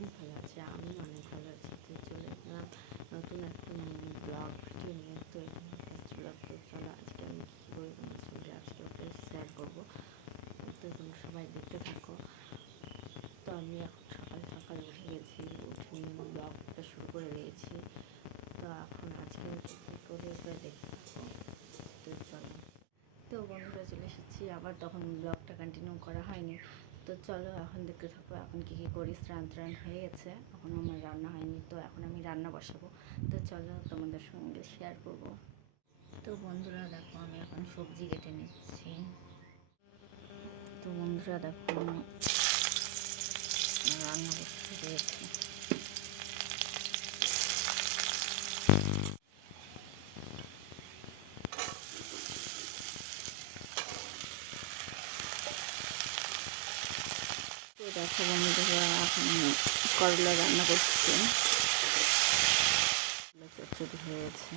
অনেক ভালো আছে, আমি অনেক ভালো আছি। তো চলে এলাম নতুন একটা ব্লগ ভিডিও নিয়ে। তো এটা ফার্স্ট ব্লগ। তো চলো আজকে আমি কী করি তোমার সঙ্গে আজকে ওটা শেয়ার করবো। তো তোমরা সবাই দেখতে থাকো। তো আমি এখন সকাল সকাল উঠে গেছি, উঠে ব্লগটা শুরু করে দিয়েছি। তো এখন আজকে আমি কী করে এটা দেখতে থাকো। তো চলো। তো বন্ধুরা চলে এসেছি আবার, তখন ব্লগটা কন্টিনিউ করা হয়নি। তো চলো এখন দেখতে থাকো এখন কী কী করি। স্নান হয়ে গেছে, এখন আমার রান্না হয়নি, তো এখন আমি রান্না বসাবো। তো চলো তোমাদের সঙ্গে শেয়ার করব। তো বন্ধুরা দেখো আমি এখন সবজি কেটে নিচ্ছি। তো বন্ধুরা দেখো আমি রান্না বসতে দিয়েছি। তো দেখো বন্ধুরা এখন করলা রান্না করছি, চটচটি হয়ে গেছে।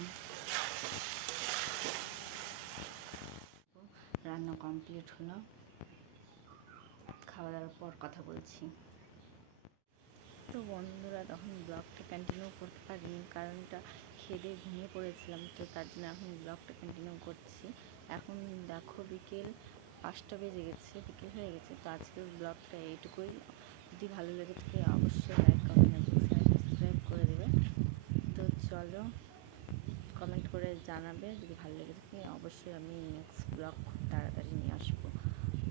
রান্না কমপ্লিট হলো, খাওয়া দাওয়ার পর কথা বলছি। তো বন্ধুরা তখন ব্লগটা কন্টিনিউ করতে পারিনি, কারণটা খেয়ে ঘুমিয়ে পড়েছিলাম। তো তার জন্য এখন ব্লগটা কন্টিনিউ করছি। এখন দেখো বিকেল 5টা বেজে গেছে, বিকেল হয়ে গেছে। তো আজকের ব্লগটা এইটুকুই। যদি ভালো লেগে থাকে অবশ্যই লাইক কমেন্ট এবং সাবস্ক্রাইব করে দেবে। তো চলো কমেন্ট করে জানাবে যদি ভালো লেগে থাকে। অবশ্যই আমি নেক্সট ব্লগ খুব তাড়াতাড়ি নিয়ে আসবো।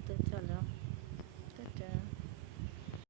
তো চলো।